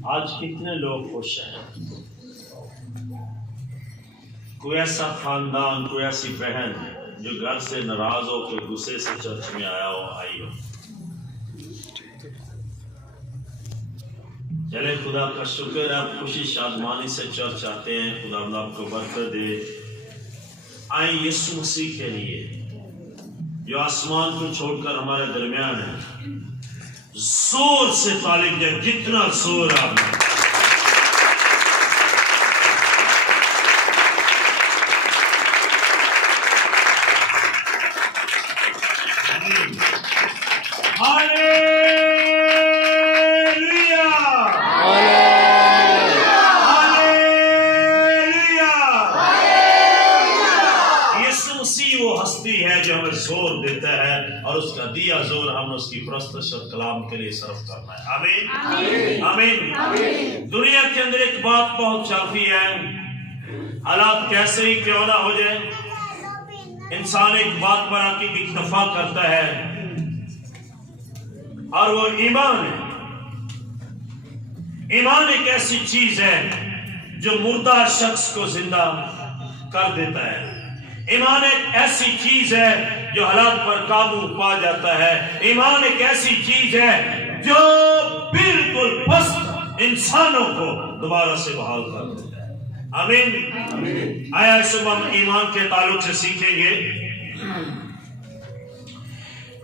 आज कितने लोग खुश हैं? कोई ऐसा खानदान, कोई ऐसी बहन जो घर से नाराज हो के गुस्से से चर्च में आया हो, आई हो? चले, खुदा का शुक्र है, आप खुशी शादमानी से चर्च आते हैं। खुदा आपको बरकत दे। आए यीशु मसीह के लिए जो आसमान को छोड़कर हमारे दरमियान है, जोर से ताली दे, कितना जोर आपने। जोर देता है और उसका दिया जोर हम उसकी प्रस्तुत और कलाम के लिए सर्व करना है। आमीन आमीन आमीन। दुनिया के अंदर एक बात बहुत चलती है, हालात कैसे ही क्यों ना हो जाए, इंसान एक बात पर आके इक्तफा करता है और वो ईमान है। ईमान एक ऐसी चीज है जो मुर्दा शख्स को जिंदा कर देता है। ईमान एक ऐसी चीज है जो हालात पर काबू पा जाता है। ईमान एक ऐसी चीज है जो बिल्कुल पस्त इंसानों को दोबारा से बहाल कर देता है। आमीन। आया इस सुबह हम ईमान के ताल्लुक से सीखेंगे।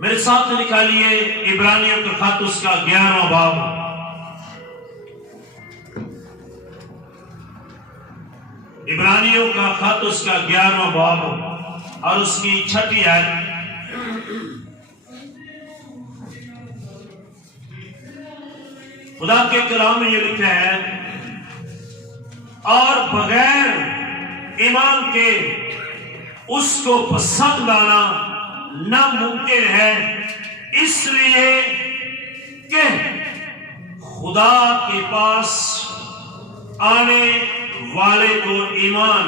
मेरे साथ निकालिए इब्रानियों के खत उसका 11वां बाब, इब्रानियों का खत उसका 11वां बाब और उसकी 6ठी आयत। खुदा के कलाम में ये लिखा है, और बगैर ईमान के उसको पसंद आना नामुमकिन है, इसलिए कि खुदा के पास आने वाले को ईमान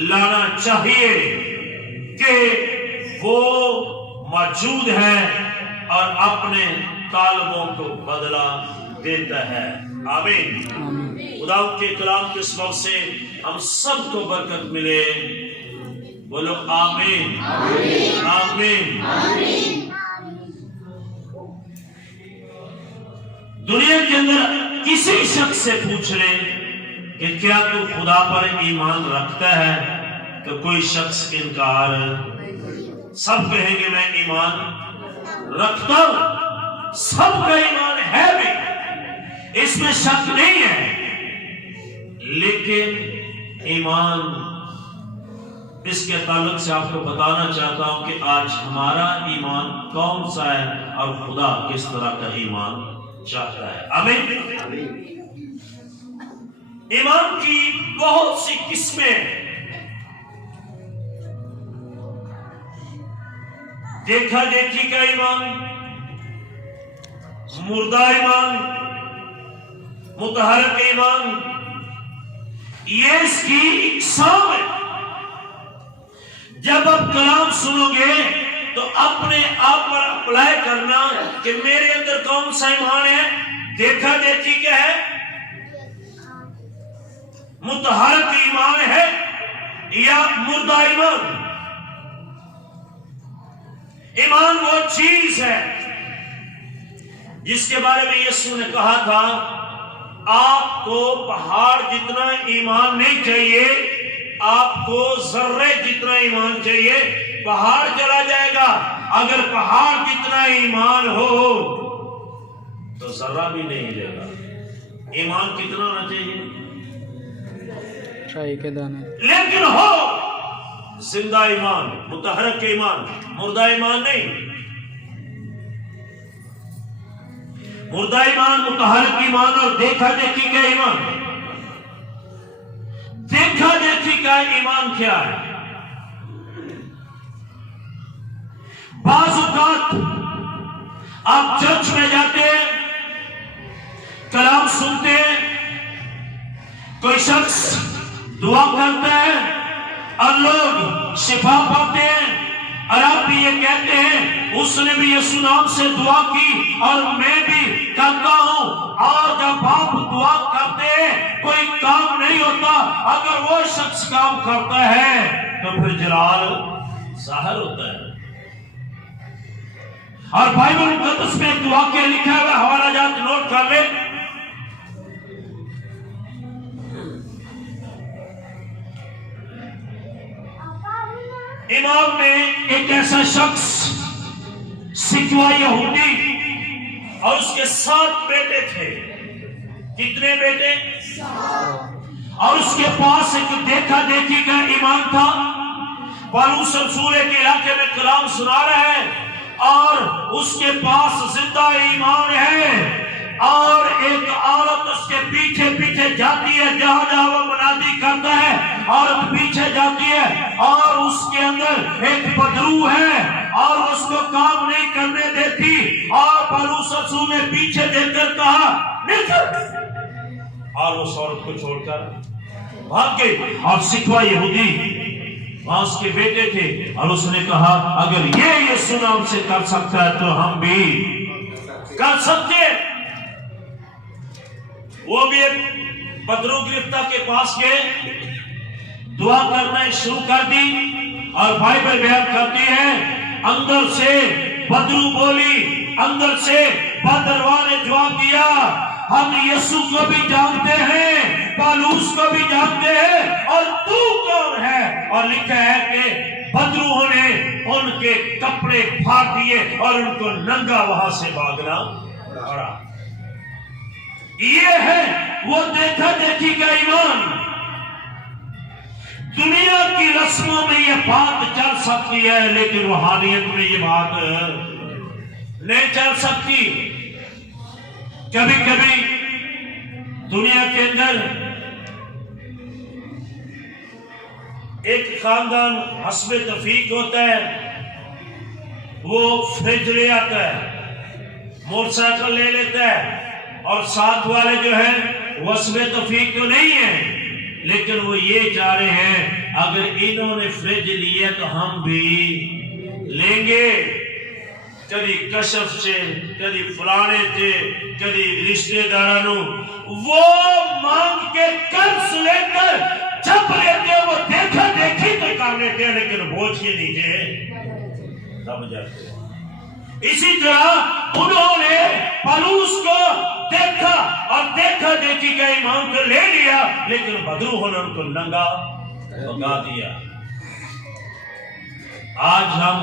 लाना चाहिए कि वो मौजूद है और अपने तालबों को बदला देता है। आमीन। खुदा के कलाम के सबब से हम सबको बरकत मिले। बोलो आमीन आमीन आमीन। दुनिया के अंदर किसी शख्स से पूछ ले कि क्या तू खुदा पर ईमान रखता है, तो कोई शख्स इनकार, सब कहेंगे मैं ईमान रखता हूं। सबका ईमान है भी, इसमें शक नहीं है, लेकिन ईमान, इसके ताल्लुक से आपको बताना चाहता हूं कि आज हमारा ईमान कौन सा है और खुदा किस तरह का ईमान चाहता है। आमीन। ईमान की बहुत सी किस्में, देखा देखी का ईमान, मुर्दा ईमान, मुतहरक ईमान, ये इसकी इकसाम है। जब आप कलाम सुनोगे तो अपने आप पर अप्लाई करना कि मेरे अंदर कौन सा ईमान है। देखा देखी क्या है, मुतहरक ईमान है या मुर्दा ईमान। ईमान वो चीज है जिसके बारे में यीशु ने कहा था, आपको पहाड़ जितना ईमान नहीं चाहिए, आपको जर्रे जितना ईमान चाहिए। पहाड़ चला जाएगा, अगर पहाड़ जितना ईमान हो तो जर्रा भी नहीं लेगा। ईमान कितना होना चाहिए? के दाने। लेकिन हो जिंदा ईमान, मुतहरक ईमान, मुर्दा ईमान नहीं। मुर्दा ईमान, मुतहरक ईमान और देखा देखी का ईमान। देखा देखी का ईमान क्या है? बाज़ औक़ात आप चर्च में जाते हैं, कलाम सुनते हैं, कोई शख्स दुआ करता है और लोग शिफा पाते हैं, और आप भी ये कहते हैं उसने भी यीशु नाम से दुआ की और मैं भी करता हूं। और जब आप दुआ अगर वो शख्स काम करता है तो फिर जलाल जाहिर होता है। और बाइबल मुकद्दस में एक वाक्य लिखा हुआ, हवाला जात नोट कर ले। इमाम में एक ऐसा शख्स सिकवा यहूदी, और उसके 7 बेटे थे। कितने बेटे? और उसके पास एक देखा देखी का ईमान था। पौलुस रसूल के इलाके में कलाम सुना रहा है और उसके पास जिंदा ईमान है, और एक औरत उसके पीछे पीछे जाती है, जहां जहां वो मुनादी करता है औरत पीछे जाती है, और उसके अंदर एक बदरू है और उसको काम नहीं करने देती। और पौलुस रसूल ने पीछे देखकर कहा निकल, और उस औरत को छोड़कर भाग गई। और सिकवा यहूदी वहां उसके बेटे थे, और उसने कहा अगर ये यीशु नाम से कर सकता है तो हम भी कर सकते। वो भी एक बदरू गिरफ्ता के पास गए, दुआ करना शुरू कर दी, और बाइबल बयान करती है अंदर से बदरू बोली, अंदर से बदरवा ने जवाब दिया हम यीशु को भी जानते हैं, पौलुस को भी जानते हैं, और तू कौन है? और लिखा है कि बदरू ने उनके कपड़े फाड़ दिए और उनको नंगा वहां से भागना पड़ा। ये है वो देखा देखी का ईमान। दुनिया की रस्मों में ये बात चल सकती है, लेकिन रूहानियत में ये बात नहीं चल सकती। कभी कभी दुनिया के अंदर एक खानदान हस्बे तफीक होता है, वो फ्रिज ले आता है, मोटरसाइकिल ले लेता है, और साथ वाले जो है वस्बे तफीक तो नहीं है, लेकिन वो ये चाह रहे हैं अगर इन्होंने फ्रिज लिया तो हम भी लेंगे। कभी कशफ से, कभी फलाने थे, कभी रिश्तेदारों, वो मांग के कर्ज लेकर जब लेते वो देखा देखी तो कर लेते हैं, लेकिन बोझ के नीचे दब जाते हैं। इसी तरह उन्होंने पौलुस को देखा और देखा देखी का ईमान को ले लिया, लेकिन बदरू ने उनको नंगा भगा दिया। आज हम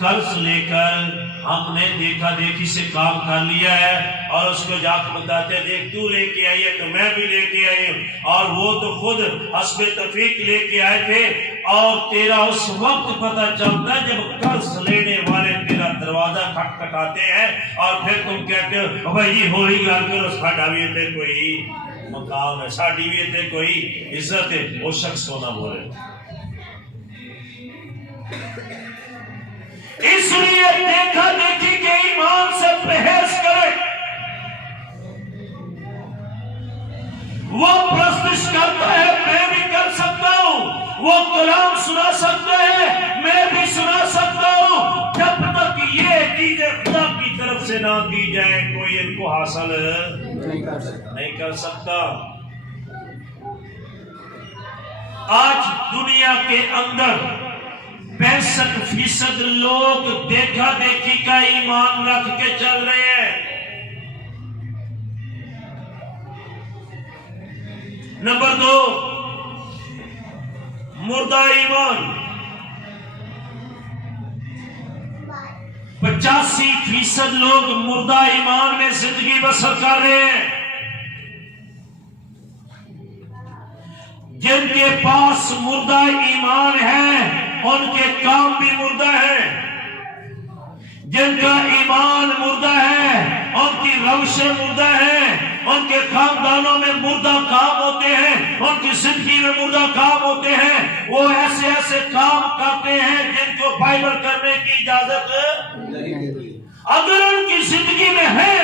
कर्ज लेकर हमने देखा देखी से काम कर लिया है, और उसको जाकर बताते देख तू लेके आई है तो मैं भी लेके आई हूं, और वो तो खुद हस्बे तफीक लेके आए थे। और तेरा उस वक्त पता चलता है जब कर्ज लेने वाले तेरा दरवाजा खटखटाते हैं, और फिर तुम कहते हो भाई ये होली गल करो, साडा भी थे कोई मकाम है, साडी भी थे कोई इज्जत है, वो शख्स को ना बोले। इसलिए देखा देखी के ईमान से परहेज करे। वो प्रस्तुत करता है मैं भी कर सकता हूं, वो कलाम सुना सकता है मैं भी सुना सकता हूं, जब तक ये चीजें खुदा की तरफ से ना दी जाए कोई इनको हासिल नहीं कर सकता। आज दुनिया के अंदर 65% लोग देखा देखी का ईमान रख के चल रहे हैं। नंबर 2, मुर्दा ईमान। 85% लोग मुर्दा ईमान में जिंदगी बसर कर रहे हैं। जिनके पास मुर्दा ईमान है उनके काम भी मुर्दा है, जिनका ईमान मुर्दा है उनकी रवशें मुर्दा है, उनके खानदानों में मुर्दा काम होते हैं, उनकी जिंदगी में मुर्दा काम होते हैं। वो ऐसे ऐसे काम करते हैं जिनको बाइबल करने की इजाजत अगर उनकी जिंदगी में है,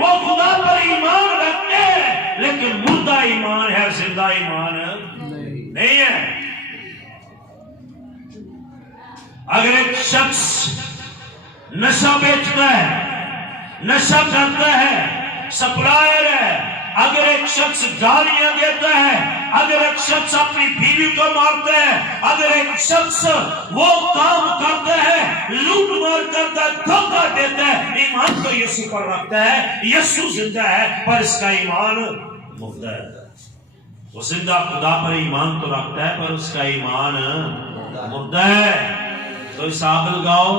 वो खुदा पर ईमान रखते हैं, लेकिन मुर्दा ईमान है, जिंदा ईमान नहीं है। अगर एक शख्स नशा बेचता है, नशा करता है, सप्लायर है, अगर एक शख्स गालियां देता है, अगर एक शख्स अपनी बीवी को मारता है, अगर एक शख्स वो काम करता है, लूट मार करता है, धोखा देता है, ईमान तो यीशु पर रखता है, यीशु जिंदा है पर इसका ईमान मुर्दा है। वो जिंदा खुदा पर ईमान तो रखता है पर उसका ईमान मुर्दा है। तो हिसाब लगाओ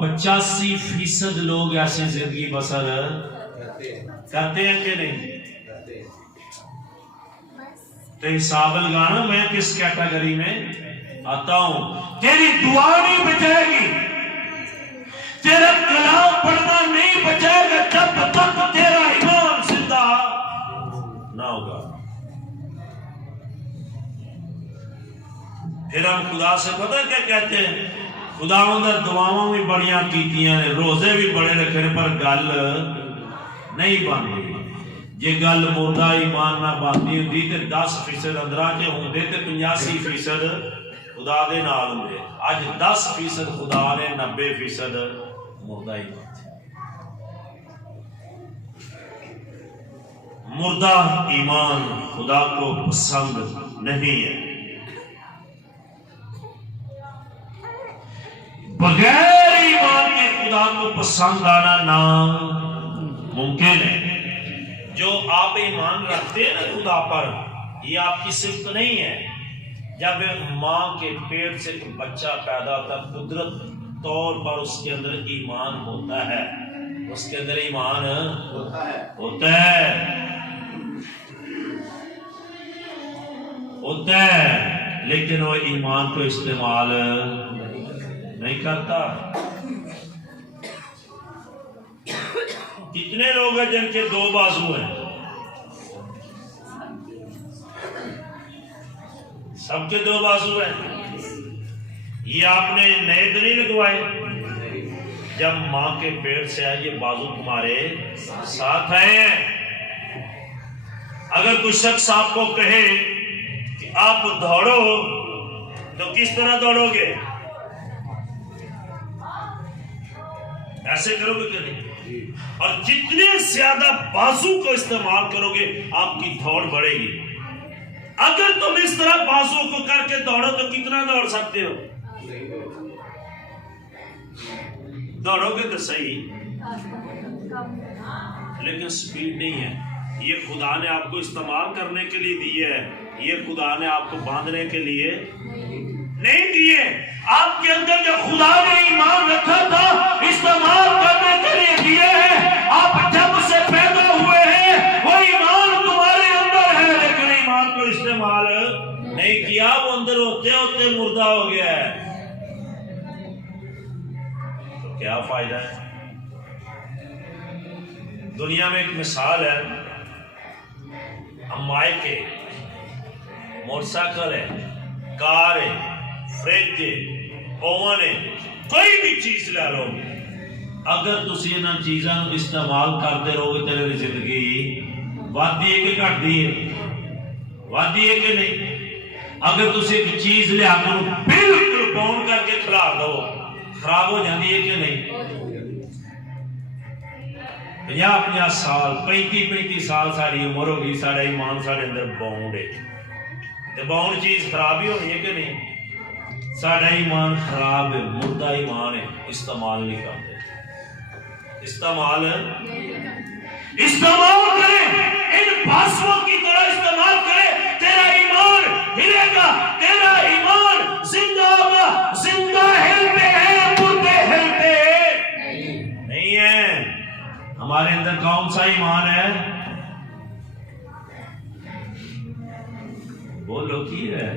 85% लोग ऐसे जिंदगी बसर करते हैं कि नहीं? तो हिसाब लगाना मैं किस कैटेगरी में आता हूं। तेरी दुआ नहीं बचाएगी, तेरा कलाम पढ़ना नहीं बचाएगा जब तक तेरा ईमान जिंदा ना होगा। फिर हम खुदा से पता क्या कहते हैं, खुदा दुआवां भी बड़ियां कीतियां ने, रोजे भी बड़े रखे ने, पर गल नहीं बनती। जे गल मुर्दा ईमान ना बनती होंदी ते 10% अंदरां च होंदे ते 85% खुदा दे नाल होंदे। अज 10% खुदा ने, 90% मुर्दा ईमान। मुर्दा ईमान खुदा को पसंद नहीं है। बगैर ईमान के खुदा को पसंद आना नामुमकिन है। जो आप ईमान रखते हैं ना खुदा पर, ये आपकी सिफ्त नहीं है। जब माँ के पेट से बच्चा पैदा होता है, कुदरत तौर पर उसके अंदर ईमान होता है, उसके अंदर ईमान होता है, लेकिन वो ईमान को इस्तेमाल नहीं करता। कितने लोग हैं जिनके 2 बाजू हैं? सबके 2 बाजू हैं। ये आपने नए तो नहीं लगवाए, जब मां के पेट से आए ये बाजू तुम्हारे साथ आए हैं। अगर कोई शख्स आपको कहे कि आप दौड़ो, तो किस तरह दौड़ोगे? ऐसे करोगे कि नहीं? और जितने ज्यादा बाजू को इस्तेमाल करोगे आपकी दौड़ बढ़ेगी। अगर तुम इस तरह बाजू को करके दौड़ो तो कितना दौड़ सकते हो? दौड़ोगे तो सही, लेकिन स्पीड नहीं है। ये खुदा ने आपको इस्तेमाल करने के लिए दी है, ये खुदा ने आपको बांधने के लिए नहीं दिए। आपके अंदर जो खुदा ने ईमान रखा था इस्तेमाल करने के लिए दिए हैं। आप जब से पैदा हुए हैं वो ईमान तुम्हारे अंदर है, लेकिन ईमान को इस्तेमाल नहीं किया, वो अंदर होते होते मुर्दा हो गया है। तो क्या फायदा है? दुनिया में एक मिसाल है, अम्माई के मोटरसाइकिल है, कार है, फ्रिज है, ओवन है, कोई भी चीज ले लो, अगर तुसी इन चीज़ों को इस्तेमाल करते रहोगे तेरी जिंदगी वादी है कि घटती है? वादी है कि नहीं? अगर तुसी एक चीज लिया बिल्कुल बौन करके खिलार दो, खराब हो जाती है कि नहीं? 50-50 साल 35-35 साल साड़ी उम्र होगी, साड़ा ईमान साढ़े अंदर बाउंड है, तो बाउंड चीज खराब ही होनी है कि नहीं? साड़ा ईमान खराब है, मुर्दा ईमान है, इस्तेमाल नहीं करते। इस्तेमाल करें, इन भाषणों की तरह इस्तेमाल करें, तेरा ईमान हिलेगा, तेरा ईमान जिंदा होगा। जिंदा हिलते हैं, मुर्दे हिलते नहीं है। हमारे अंदर कौन सा ईमान है? बोलो की है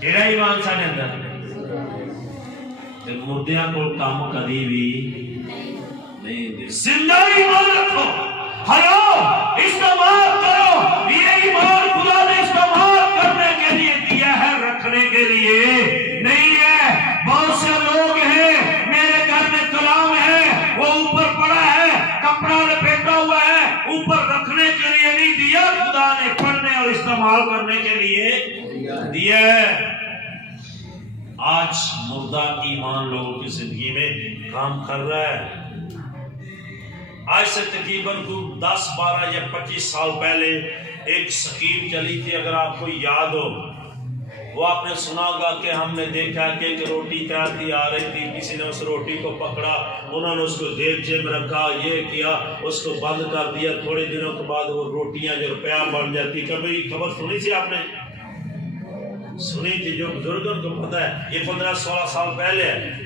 केड़ा ईमान साडे अंदर? मुर्दियां को काम कभी भी नहीं दे। जिंदा ईमान रखो, हरो, इस्तेमाल करो। ये ईमान खुदा ने इस्तेमाल करने के लिए दिया है, रखने के लिए नहीं है। बहुत से लोग हैं, मेरे घर में कलाम है, वो ऊपर पड़ा है, कपड़ा लपेटा हुआ है, ऊपर रखने के लिए नहीं दिया, खुदा ने पढ़ने और इस्तेमाल करने के लिए दिया है। आज मुर्दा ईमान लोगों की जिंदगी में काम कर रहा है। आज से तकरीबन 10, 12 या 25 साल पहले एक स्कीम चली थी, अगर आपको याद हो। वो आपने सुना होगा कि हमने देखा कि एक रोटी तैरती आ रही थी, किसी ने उस रोटी को पकड़ा, उन्होंने उसको देगचे में रखा, ये किया, उसको बंद कर दिया। थोड़े दिनों के बाद वो रोटियां जो रुपया बन जाती। कभी खबर सुनी थी आपने? सुनी थी, जो बुजुर्गों को पता है। ये 15-16 साल पहले है।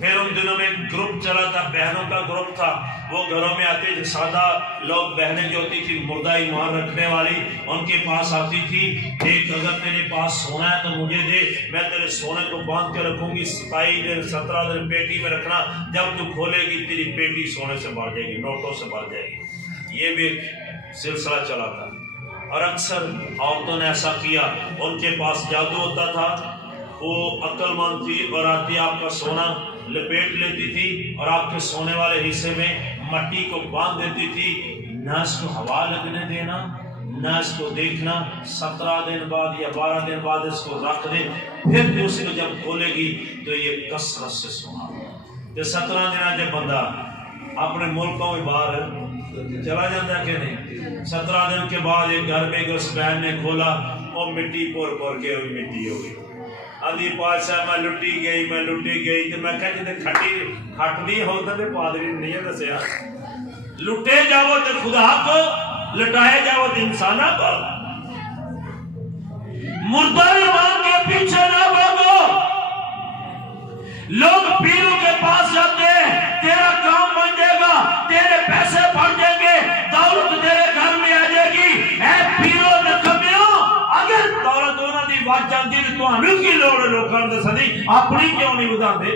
फिर उन दिनों में एक ग्रुप चला था, बहनों का ग्रुप था। वो घरों में आते थे, सादा लोग, बहनें जो होती थी मुर्दा ईमान रखने वाली, उनके पास आती थी। एक, अगर तेरे पास सोना है तो मुझे दे, मैं तेरे सोने को बांध के रखूंगी, 27 दिन 17 दिन पेटी में रखना, जब तू खोलेगी तेरी पेटी सोने से भर जाएगी, नोटों से भर जाएगी। ये भी एक सिलसिला चला था और अक्सर औरतों ने ऐसा किया। उनके पास जादू होता था, वो अक्लमंद थी और आती आपका सोना लपेट लेती थी और आपके सोने वाले हिस्से में मट्टी को बांध देती थी। न इसको हवा लगने देना, न इसको देखना। 17 दिन बाद या 12 दिन बाद इसको रख दे, फिर भी उसको जब खोलेगी तो ये कसरत से सोना। तो 17 दिन जब बंदा अपने मुल्कों में बाहर चला जाता है कि नहीं, 17 दिन के बाद एक घर में उस बहन ने खोला और मिट्टी पोर के मिट्टी हो गई। आदि पातशाह मैं लुटी गई। तो मैं कहा जिन्हें खटदी हो तो पादरी नहीं है दसिया, लुटे जाओ तो खुदा को, लुटाए जाओ तो इंसाना को। मुर्दा ईमान के पीछे ना भागो। लोग पीरों के पास जाते हैं, तेरा काम बन जाएगा, तेरे पैसे बढ़ जाएंगे, दौलत तेरे घर में आ जाएगी। पीरों ने कमियों, अगर दौलत उन्होंने बात जानती तो ਤੁਹਾਨੂੰ की लोड़ है लोगों ने सदी अपनी क्यों नहीं बताते?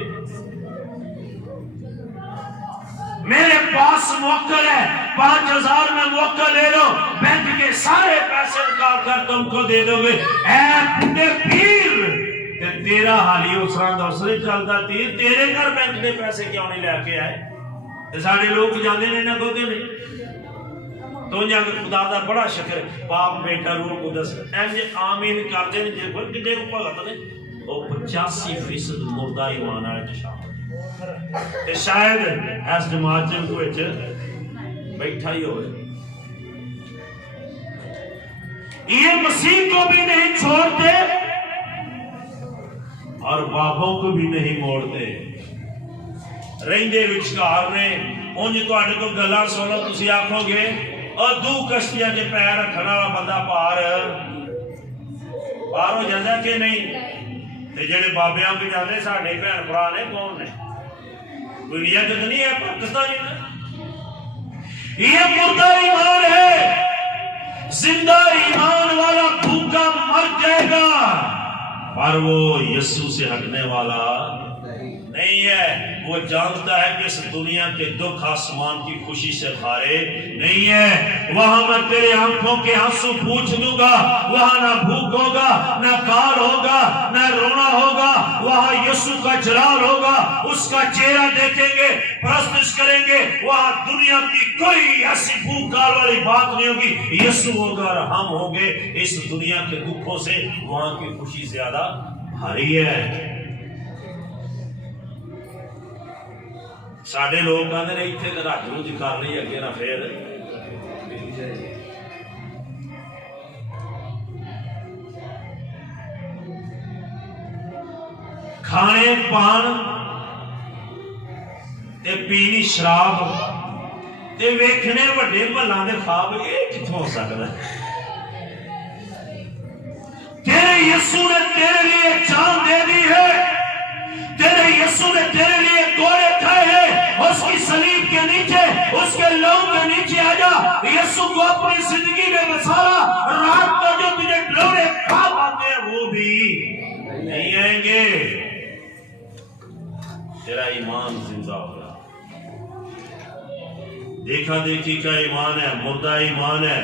मेरे पास मुवक्किल है, 5000 में मुवक्किल ले लो, बैंक के सारे पैसे निकाल कर तुमको दे दोगे। बुढ़े पीर, तेरा हाली उसरे चलता तीर, तेरे घर बैंक ने पैसे क्यों नहीं लेके आए? सारे लोग जाने ने ना कोते नहीं तो जाके खुदा दा बड़ा शुक्र बाप बेटा रूह कुदस इंज आमीन करते हैं। जे किडे भगत ने वो 85% मुर्दा ईमान वाले शामिल ते शायद इस जमात विच बैठा ही हो। ये मसीह को भी नहीं छोड़ते और बापों को भी नहीं मोड़ते, रहिंदे विचकार ने। उंज तुहाडे कोल गल्लां सुनो, तुसीं आखोगे और 2 कश्तियां के पैर रखने वाला बंदा पार हो जाता कि नहीं? ते जेडे बाबियां भी जाते साडे भैन भरा ने कौन ने? दुनिया तो नहीं है, पाकिस्तानी ने। ये मुर्दा ईमान है। जिंदा ईमान वाला भूखा मर जाएगा, पर वो यीशु से हटने वाला नहीं है। वो जानता है कि इस दुनिया के दुख आसमान की खुशी से खारे नहीं है। वहां मैं तेरे आंखों के आंसू पूछ दूंगा, वहां ना भूख होगा, ना काल होगा, ना रोना होगा। वहां यीशु का जलाल होगा, उसका चेहरा देखेंगे, प्रस्तुत करेंगे। वहां दुनिया की कोई ऐसी भूख काल वाली बात नहीं होगी। यीशु होगा और हम होंगे। इस दुनिया के दुखों से वहां की खुशी ज्यादा भारी है। साडे लोग कहते हैं इतने रज रूज कर ली अगे ना फिर खाने पान ते पीनी शराब ते वेखने वड्डे महलों के ख्वाब, ये कित्थों हो सकता है? तेरे यीशु ने तेरे लिए जान दे दी है, तेरे यीशु ने तेरे लिए कोड़े खाए हैं। उसकी सलीब के नीचे, उसके लहू के नीचे आजा, यीशु को अपनी जिंदगी में बसाला। रात को जो तुझे डरावने ख्वाब आते हैं वो भी नहीं आएंगे। तेरा ईमान जिंदा होगा। देखा देखी का ईमान है, मुर्दा ईमान है।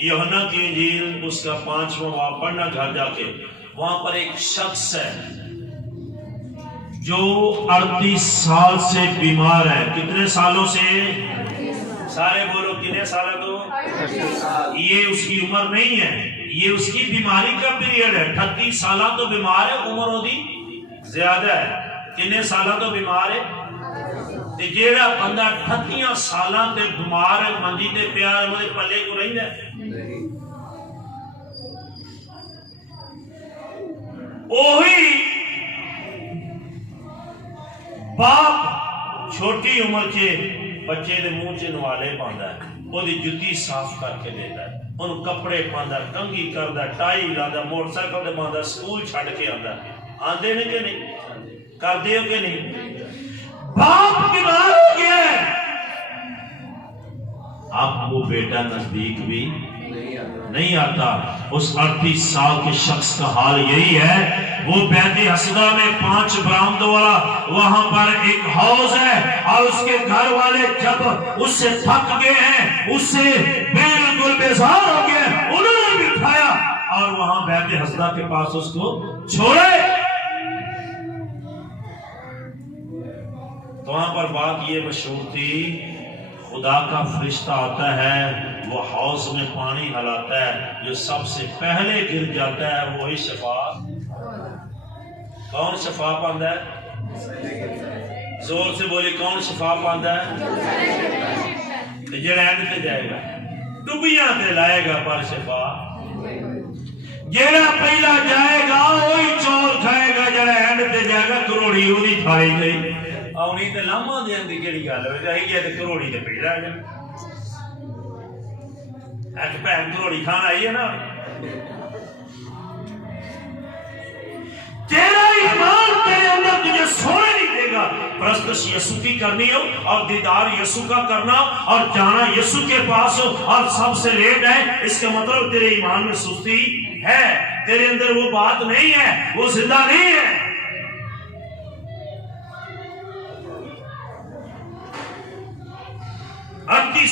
यूहन्ना की इंजील उसका 5वां बाब पढ़ना घर जाके, वहां पर एक शख्स है जो 38 साल से बीमार है। कितने सालों से? सारे बोलो कितने साल तो? ये उसकी उम्र नहीं है, ये उसकी बीमारी का पीरियड है। 38 साल तो बीमार है, उम्र ओदी ज्यादा है। कितने साल तो बीमार है? ते जेड़ा बंदा 38 साल ते बीमार है, मंजी ते पिया, ओदे पल्ले को रहिंदा ओही बाप छोटी उम्र के बच्चे दे मुंह च नवाले पांदा है, ओदी जुत्ती साफ करके देता है, उन कपड़े पांदा, कंघी करदा, टाई लादा, मोटरसाइकिल ते पांदा, स्कूल छड़ के आंदा। आंदे ने कि नहीं? करदे हो कि नहीं? बाप बीमार हो गया, अब वो बेटा नजदीक भी नहीं आता। उस 38 साल के शख्स का हाल यही है। वो बैती हसदा में 5 बरामदों वाला वहां पर एक हाउस है, और उसके घर वाले जब उससे थक गए हैं, उससे बिल्कुल बेजार हो गए, उन्होंने भी उठाया और वहां बैती हसदा के पास उसको छोड़े। तो वहां पर बात ये मशहूर थी, खुदा का फरिश्ता आता है, वो हाउस में पानी हलाता है, जो सबसे पहले गिर जाता है वही शफा। कौन शफा पांदा है? जोर से बोले, कौन शफा पांदा है? जेड़ा एंड ते जाएगा, डुबियां ते लाएगा पर शफा। जेड़ा पहला जाएगा वही चौल खाएगा, जेड़ा एंड ते जाएगा करोड़ी ओदी खाई गई। आउनी ते लामा देन दी केड़ी गल है? अही गए ते करोड़ी ते पहला आ गया। एक भैन करोड़ी खान आई है ना। तेरा ईमान तेरे अंदर तुझे सोने नहीं देगा। परस्तश यीशु की करनी हो और दीदार यीशु का करना और जाना यीशु के पास हो और सबसे लेट है, इसका मतलब तेरे ईमान में सुस्ती है, तेरे अंदर वो बात नहीं है, वो जिंदा नहीं है।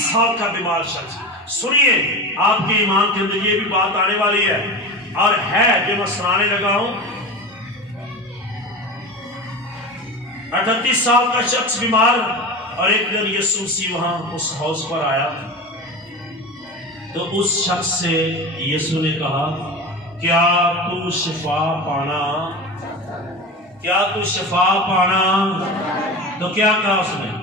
साल का बीमार शख्स, सुनिए, आपके ईमान के अंदर ये भी बात आने वाली है और है जो मैं सुनाने लगा हूं। 38 साल का शख्स बीमार, और एक दिन यीशु मसीह वहां उस हाउस पर आया, तो उस शख्स से यीशु ने कहा, क्या तू शिफा पाना? क्या तू शिफा पाना? तो क्या कहा उसने?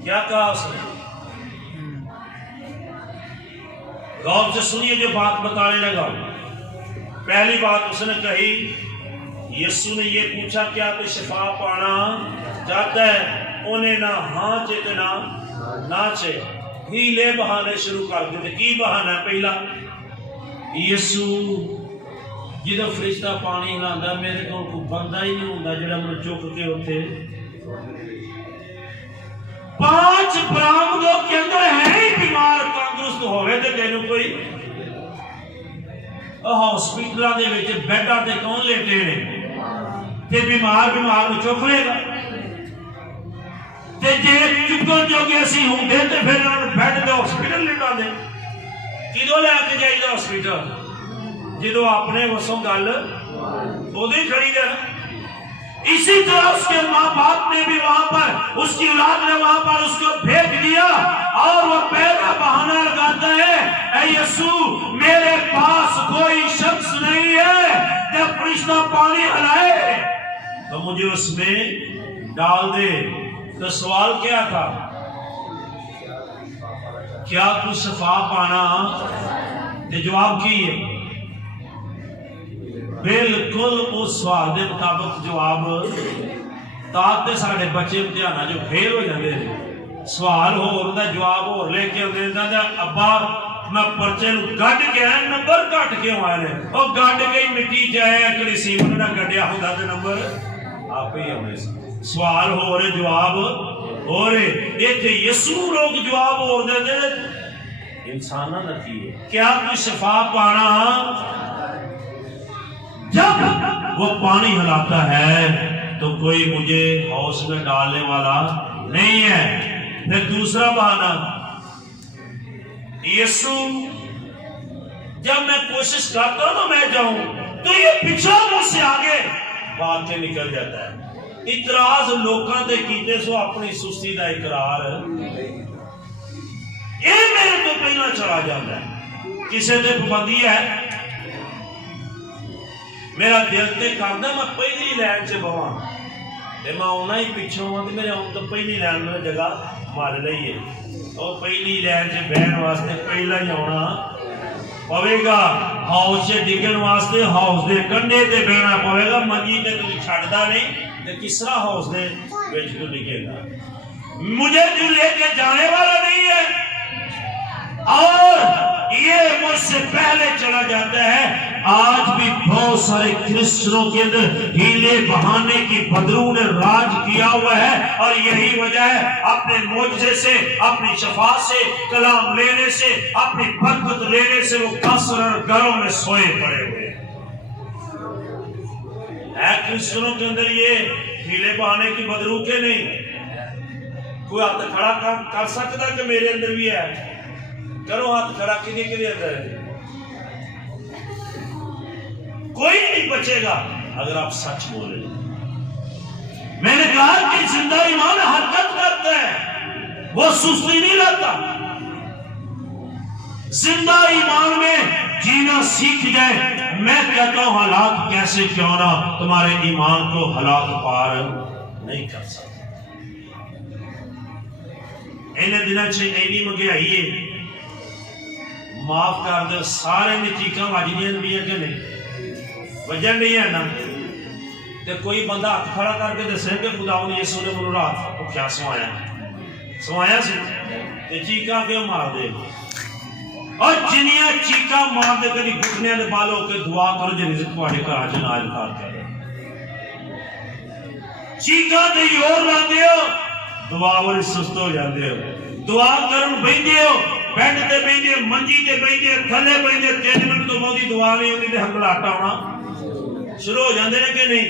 क्या कहा उसने? गौर से सुनिए जो बात बताने लगा। पहली बात उसने कही, यीशु ने ये पूछा, क्या तू शिफा पाना चाहता है? उन्हें ना हाँ चे ना ना चे, हीले बहाने शुरू कर दिए। की बहाना है? पहला, यीशु जो फरिश्ता पानी हिलांदा, मेरे को बंदा ही नहीं होंदा जेड़ा मैं चुक के उठे। 5 बरामदों के अंदर है ही बीमार, तंदुरुस्त होवे ते तेनू कोई हॉस्पिटल दे विच बेडां ते कौन लेटे ने ते बीमार नूं चुक लेगा। ते जे चुकन जोगे असीं हुंदे ते फिर उन्हां नूं बेड ते हॉस्पिटल लिटांदे। किदों लैके जाईदा हॉस्पिटल? जो अपने वसों गल ओदी खड़ी है। इसी तरह उसके माँ बाप ने भी वहां पर, उसकी औलाद ने वहां पर उसको भेज दिया और वो पहला बहाना लगाता है, ऐ यीशु मेरे पास कोई शख्स नहीं है जब फरिश्ता पानी हलाए तो मुझे उसमें डाल दे। तो सवाल क्या था? क्या तू शफा पाना? जवाब की है बिल्कुल उस सवाल के मुताबिक जवाब। ताते साढ़े बच्चे इम्तिहान जो फेल हो जाते हैं, सवाल होर जवाब होर लेके आते, अब्बा मैं पर्चे गड्ढ के आया, नंबर घट क्यों आए ने? और गड्ढ के मिट्टी च आया, कि सीमन ना गड्ढिया होंदा ते नंबर आप ही आने। सवाल हो रहे, जवाब हो रहे। इत्थे यीशु लोग जवाब होर देंदे, इंसाना दा की है? क्या तू शफा पाना? जब वो पानी हिलाता है तो कोई मुझे हाउस में डालने वाला नहीं है। फिर दूसरा बहाना, यीशु जब मैं कोशिश करता हूं तो मैं जाऊं तो ये पीछे मुझसे आगे भाग के निकल जाता है। इतराज लोगों ते कीते सो अपनी सुस्ती का इकरार ये मेरे तो पहला चला जाता है। किसी ते पाबंदी है मेरा दिल ते करदा मैं पहली लाइन च बवां ते मैं आना ही पिछों आं ते मेरे आउण तो पहली लाइन में जगह मार लई है। और पहली लाइन च बहन वास्ते पहला ही आना पवेगा। हाउस च डिगन वास्ते हाउस के कंढे ते बहना पवेगा। मंजी ते तू छड्डदा नहीं ते किस तरह हाउस दे विच तू डिगेगा। मुझे तू लेके जाने वाला नहीं है और ये मुझसे पहले चला जाता है। आज भी बहुत सारे क्रिश्चियनों के अंदर हीले बहाने की बदरू ने राज किया हुआ है और यही वजह है अपने मोजे से, अपनी शफा से, कलाम लेने से, अपनी बरकत लेने से वो कसर घरों में सोए पड़े हुए हैं। क्रिश्चियनों के अंदर ये हीले बहाने की बदरू के नहीं। कोई हाथ खड़ा कर सकता कि मेरे अंदर भी है? करो हाथ खड़ा, किसी के अंदर है? कोई नहीं बचेगा अगर आप सच बोले। मैंने कहा कि जिंदा ईमान हरकत करता है, वो सुस्ती नहीं लाता। जिंदा ईमान में जीना सीख जाए। मैं कहता हूं हालात कैसे क्यों ना तुम्हारे ईमान को हालात पार नहीं कर सकते। इन्हें दिनों से इन्नी महंगाई है, माफ कर दो, सारे ने चीखा वजदियां भी कि नहीं वजन नहीं है ना। तो कोई बंदा हाथ खड़ा करके दसे कि खुदा ने यीशु ने मुझे रात भुखिया सवाया ते चीखा क्यों मार दे। और जिनिया चीखा मार दे कभी घुटने के बाल होकर दुआ करो जो रिज़्क़ तुम्हारे घर च नाज़ कर दे। चीखा ते जोर लाते हो, दुआ वाली सुस्त हो जाते हो। दुआ करन बैठे हो, बेड ते बैठे, मंजी ते बैठे, थले बैठे, 3 मिनट तो बहुत दुआ नहीं होती तो हंगलाटा होना शुरू हो जाते हैं कि नहीं।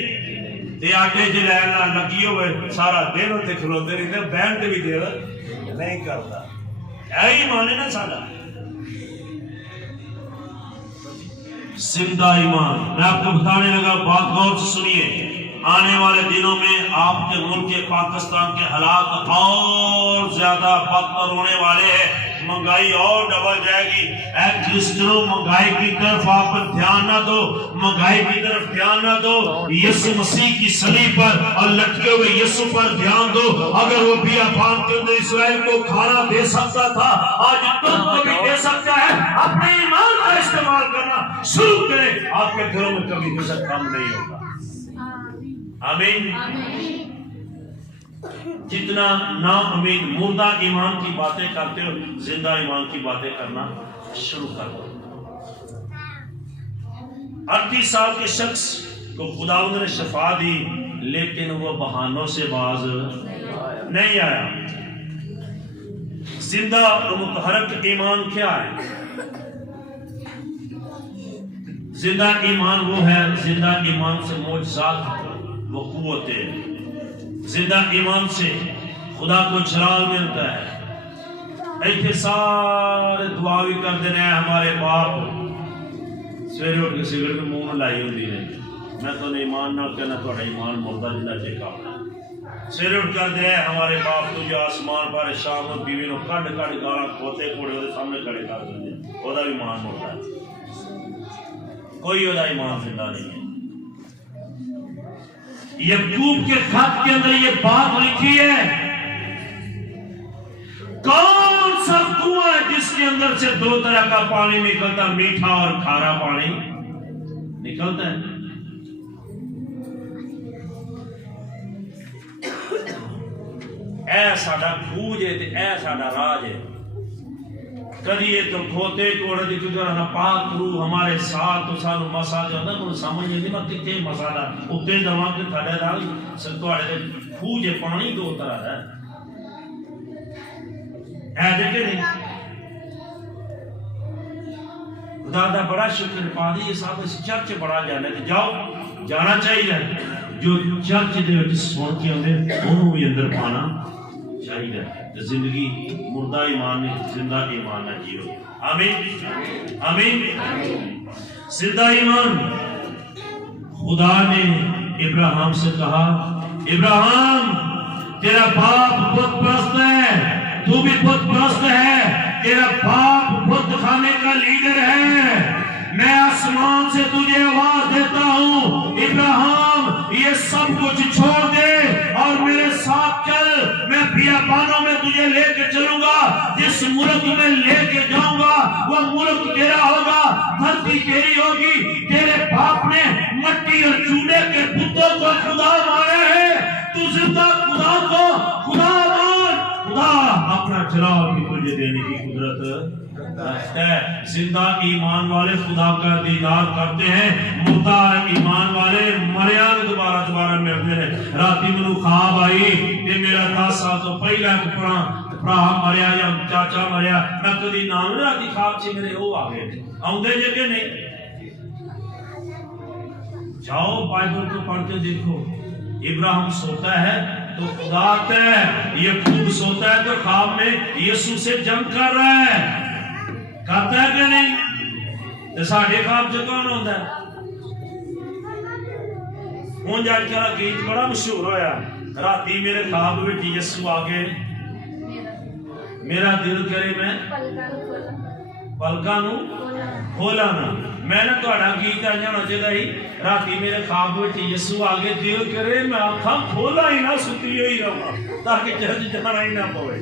ते आटे च लैन लगी हो सारा दिन उत्ते खलोते रहते, बहन ते भी दिल नहीं करता। यही ईमान है ना साਡਾ जिंदा ईमान। मैं आपको बताने लगा, बात गौर से सुनिए। आने वाले दिनों में आपके मुल्क पाकिस्तान के हालात और ज्यादा बदतर होने वाले हैं। महंगाई और डबल जाएगी। क्रिश्चियनों, महंगाई की तरफ आप ध्यान ना दो, महंगाई की तरफ ध्यान ना दो। यीशु मसीह की सलीब पर और लटके हुए यीशु पर ध्यान दो। अगर वो बियाबान के अंदर इस्राएल को खाना दे सकता था, आज तुमको भी दे सकता है। अपने ईमान का इस्तेमाल करना शुरू करें, आपके घरों में कभी रिज़्क़ कम नहीं होगा। आमीन। जितना ना उम्मीद मुर्दा ईमान की बातें करते हो, जिंदा ईमान की बातें करना शुरू कर दो। 38 साल के शख्स को खुदावंद ने शफा दी, लेकिन वो बहानों से बाज नहीं आया। जिंदा और मुतहरक ईमान क्या है? जिंदा ईमान वो है, जिंदा ईमान से मौजज़ात वो कुव्वत है। जिंदा ईमान से खुदा को जलाल मिलता है। ऐसे सारे दुआ भी कर देने हमारे बाप सवेरे उठ के सिगरेट में मुंह में लाई होती है। मैं तो ईमान ना कहना, थोड़ा ईमान मुर्दा जिंदा चेका सवेरे उठ कर दे हमारे बाप तुझे आसमान पर शाम बीवी को कड़ कड़ गाला खोते घोड़े वो सामने खड़े कर देंगे, ओदा भी ईमान मुर्दा है। कोई ओदा ईमान जिंदा नहीं है। यकूब के खत के अंदर ये बात लिखी है, कौन सा कुआं है जिसके अंदर से 2 तरह का पानी निकलता, मीठा और खारा पानी निकलता है। ऐ साडा खूज है ते ऐ साडा राज है। कभी ये तो खोते कोड़े दी ना पाक रू हमारे साथ तो सानू मसा जाता को समझ नहीं मैं कितने मसाला उत्ते दवा के थड़े नाल सतवाड़े दे खूज पानी 2 तरह है। ऐ देखे नहीं दादा बड़ा शुक्र पादी ये सब चर्च बड़ा जाने ते जाओ जाना चाहिए। जो चर्च दे विच सुन के आंदे ओनू भी अंदर पाना चाहिए। जिंदगी मुर्दा ईमान नहीं, जिंदा ईमान है जियो। आमीन आमीन। जिंदा ईमान। खुदा ने इब्राहिम से कहा, इब्राहिम तेरा बाप बुत परस्त है, तू भी बुत परस्त है, तेरा बाप बुत खाने का लीडर है। मैं आसमान से तुझे आवाज देता हूँ, इब्राहिम ये सब कुछ छोड़ दे और मेरे साथ चल। मैं बियाबानों में तुझे लेके चलूंगा, जिस मुल्क में लेके जाऊंगा वो मुल्क तेरा होगा, धरती तेरी होगी। तेरे बाप ने मट्टी और चूने के पुतों को खुदा माना है, तू जिंदा खुदा को खुदा मान। खुदा अपना जलाल भी तुझे देने की कुदरत है। जिंदा ईमान वाले खुदा का दीदार करते हैं, मुर्दा ईमान वाले मरिया दोबारा दोबारा मिलते हैं। राती मैनू ख्वाब आई ते मेरा 10 साल तो पहला भरा मरिया या चाचा मरिया, मैं कभी नाम राती ख्वाब से मेरे वो आ गए आउंदे जे के नहीं। जाओ बाइबल को पढ़ के देखो, इब्राहिम सोता है तो खुदा आता है, याकूब सोता है तो ख्वाब में यीशु से जंग कर रहा है, करता है कि नहीं? तो साढ़े ख्वाब च कौन होता है? हूँ अजकल गीत बड़ा मशहूर होया, राती मेरे ख्वाब में यीशु आ गए, मेरा दिल करे मैं पलकां नूं खोला ना। मैं ना तुहाडा गीत आ जाना चाहिए ही, राती मेरे ख्वाब में यीशु आ गए, दिल करे मैं अखां खोला ही ना, सुती ही रहा ताकि चर्च जाना ही ना पवे।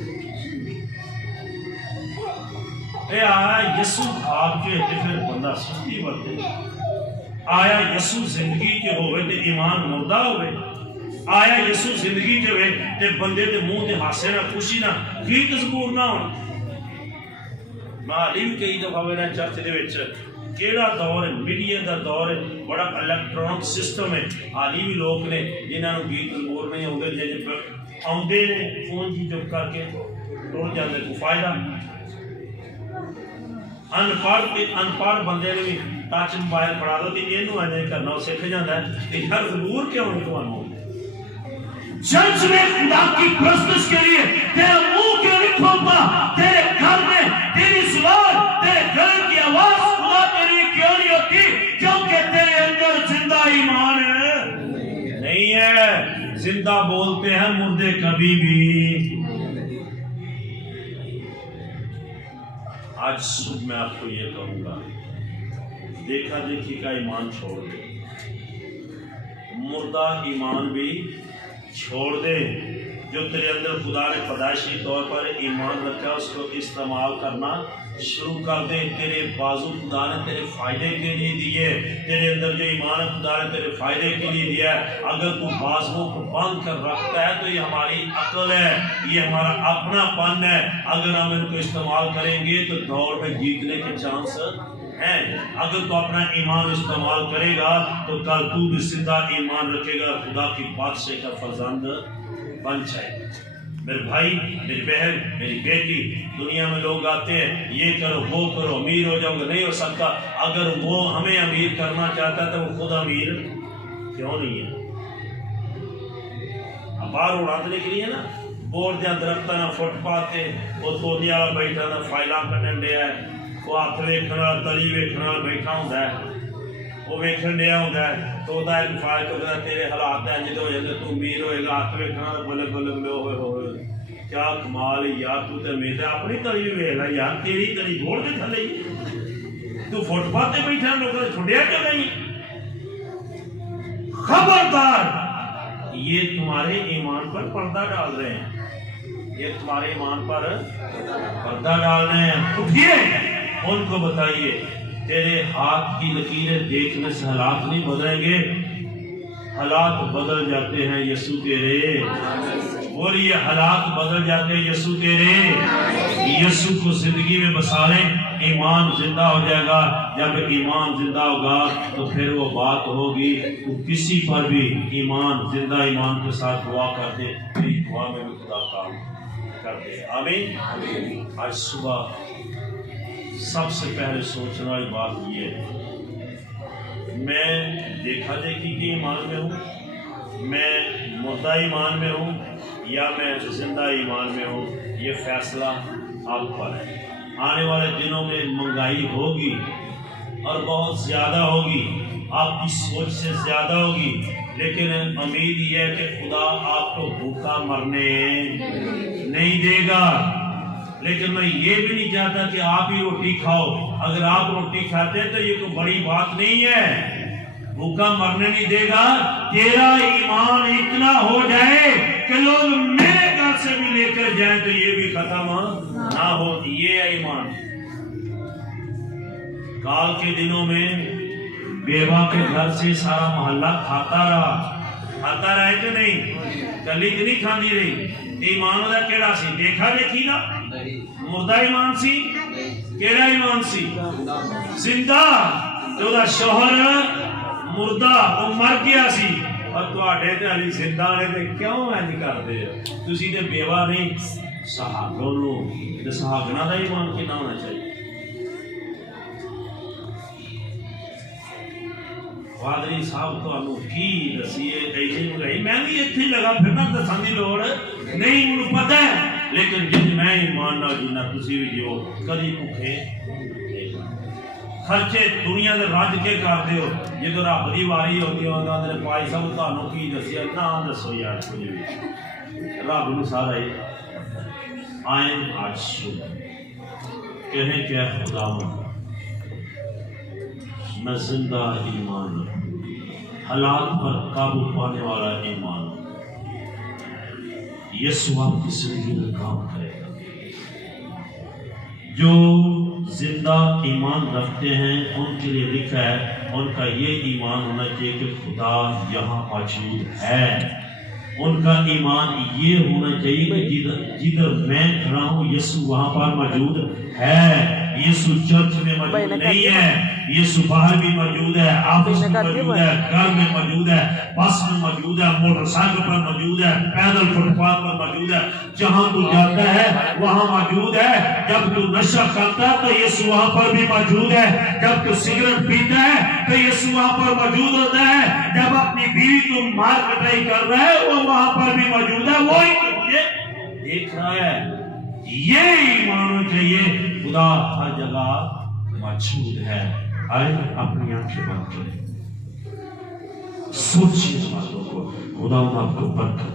ए आया यीशु ख्वाब के फिर बंदा सुस्ती वरते, आया यीशु जिंदगी च होवे ते ईमान मुर्दा होवे, आया यीशु जिंदगी च होवे ते बंदे दे मुंह ते हासे ना खुशी ना गीत जबूर ना होण। मैं हाली भी कई दफा मेरा चर्च दे विच केड़ा दौर है, मीडिया का दौर है, बड़ा इलैक्ट्रॉनिक सिस्टम है, हाली भी लोग ने जिन्होंने गीत जबूर नहीं आउंदे, जे आउंदे ने फोन जी चुप करके टुर जांदे, कोई फायदा। अनपढ़ बंदे ने भी टच मोबाइल फड़ा दो कि इनू ऐसे करना सीख जाता है, तो यार जरूर क्यों नहीं तुम्हारा चर्च में खुदा की प्रस्तुति के लिए तेरा मुंह क्यों नहीं खोलता? तेरे घर में तेरी जुबान, तेरे घर की आवाज खुदा के लिए क्यों नहीं होती? क्योंकि तेरे अंदर जिंदा ईमान नहीं है। जिंदा बोलते हैं मुर्दे कभी भी। आज सुबह मैं आपको ये कहूंगा, देखा देखी का ईमान छोड़ दे, मुर्दा ईमान भी छोड़ दे। जो तेरे अंदर खुदा ने पैदाइशी तौर पर ईमान रखा उसको इस्तेमाल करना शुरू कर दे। तेरे बाजू खुदा ने तेरे फायदे के लिए दिए, तेरे अंदर जो ईमान खुदा ने तेरे फायदे के लिए दिया है। अगर तू बाजुओं को बांध कर रखता है तो ये हमारी अकल है, ये हमारा अपनापन है। अगर हम इनको इस्तेमाल करेंगे तो दौड़ में जीतने के चांस है। अगर तू अपना ईमान इस्तेमाल करेगा तो कल तू भी जिंदा ईमान रखेगा, खुदा की बादशाह का फर्जंद बन जाएगा। मेरे भाई, मेरी बहन, मेरी बेटी, दुनिया में लोग आते हैं ये करो वो करो, अमीर हो जाओगे, नहीं हो सकता। अगर वो हमें अमीर करना चाहता है तो वो खुद अमीर क्यों नहीं है? बाहर उड़ाने के लिए ना बोर्ड के दरख्त ना फुटपाथ से वो तोलिया वाला बैठा ना फाइलां कटन दिया है, वो हथ वेखना तली वेखना बैठा होंगे, वो वेखन दिया होंगे तो वह एक फायल तो कहता तेरे हालात है जो हो जाते, तू अमीर होएगा, हथ वेखना बोले बोले बोले हो क्या कमाल यार, तू तो अमीर है। अपनी तली भी वेख ला यार, तेरी तली बोर्ड के थले तू फुटपाथ से बैठा, लोगों ने छुड़िया क्यों नहीं? खबरदार, ये तुम्हारे ईमान पर पर्दा डाल रहे हैं, ये तुम्हारे ईमान पर पर्दा डाल रहे हैं। उठिए, उनको बताइए तेरे हाथ की लकीरें देखने से हालात नहीं बदलेंगे, हालात बदल जाते हैं यीशु तेरे। बोलिए हालात बदल जाते हैं यीशु तेरे। यीशु को जिंदगी में बसा लें, ईमान जिंदा हो जाएगा। जब ईमान जिंदा होगा तो फिर वो बात होगी, तो किसी पर भी ईमान जिंदा ईमान के साथ दुआ कर दे, तेरी दुआ में भी खुदा काम कर दे। आमीन। आज सुबह सबसे पहले सोचने वाली बात ये है, मैं देखा देखी के ईमान में हूँ, मैं मुर्दा ईमान में हूँ या मैं जिंदा ईमान में हूँ, ये फैसला आप पर है। आने वाले दिनों में महंगाई होगी और बहुत ज़्यादा होगी, आपकी सोच से ज़्यादा होगी, लेकिन उम्मीद यह है कि खुदा आपको भूखा मरने नहीं देगा। लेकिन मैं ये भी नहीं चाहता कि आप ही रोटी खाओ। अगर आप रोटी खाते हैं तो ये कोई बड़ी बात नहीं है, भूखा मरने नहीं देगा। तेरा ईमान इतना हो जाए कि लोग मेरे घर से भी लेकर जाएं तो ये भी खत्म ना हो, ये है ईमान। काल के दिनों में बेवा के घर से सारा मोहल्ला खाता रहा कि नहीं? कली तो नहीं खाती रही। ईमान का केड़ा सी? देखा देखी ना मुर्दा ईमान सी। केड़ा ईमान सी? जिंदा। तो शोहर मुर्दा वो मर गया सी और तुहाडे ते अली जिंदा ने ते क्यों इंज करदे हो? तुसी ते बेवा नहीं सहागों नु ते सहागना दा ईमान कितना होना चाहिए? वादरी साहब तो की दसीए ऐसे मंगाई, मैं भी इत्थे लगा फिरना, दसन की लोड़ नहीं, मुझे पता है। लेकिन जिन मैं ईमान ना जीना तुसी भी जियो, कभी भुखे खर्चे दुनिया के रज के करते हो। जो रब की वारी होती है भाई साहब तुहानू की दसिया ना दसो यार, कुछ भी रब नू सारा ही आए आज कहें क्या खुदा मैं जिंदा ईमान, हालात पर काबू पाने वाला ईमान। यीशु आपकी जिंदगी में काम करेगा। जो जिंदा ईमान रखते हैं उनके लिए लिखा है, उनका ये ईमान होना चाहिए कि खुदा यहाँ मौजूद है। उनका ईमान ये होना चाहिए कि जिधर मैं खड़ा हूँ यीशु वहां पर मौजूद है। यीशु चर्च में मौजूद नहीं है, यीशु बाहर भी मौजूद है, ऑफिस में मौजूद है, घर में मौजूद है, बस में मौजूद है, मोटरसाइकिल पर मौजूद है, पैदल फुटपाथ पर मौजूद है। जहां तू जाता है वहां मौजूद है। जब तू नशा करता है तो यीशु वहां पर भी मौजूद है। जब तू सिगरेट पीता है तो यीशु वहां पर मौजूद होता है। जब अपनी बीवी को मार कटाई कर रहा है वो वहां पर भी मौजूद है। वो ही मुझे देख रहा है। ये ईमान चाहिए, खुदा हर जगह मौजूद है। आए अपनी आंखें बंद करें, सोचिए बातों को। खुदा आपको बरकत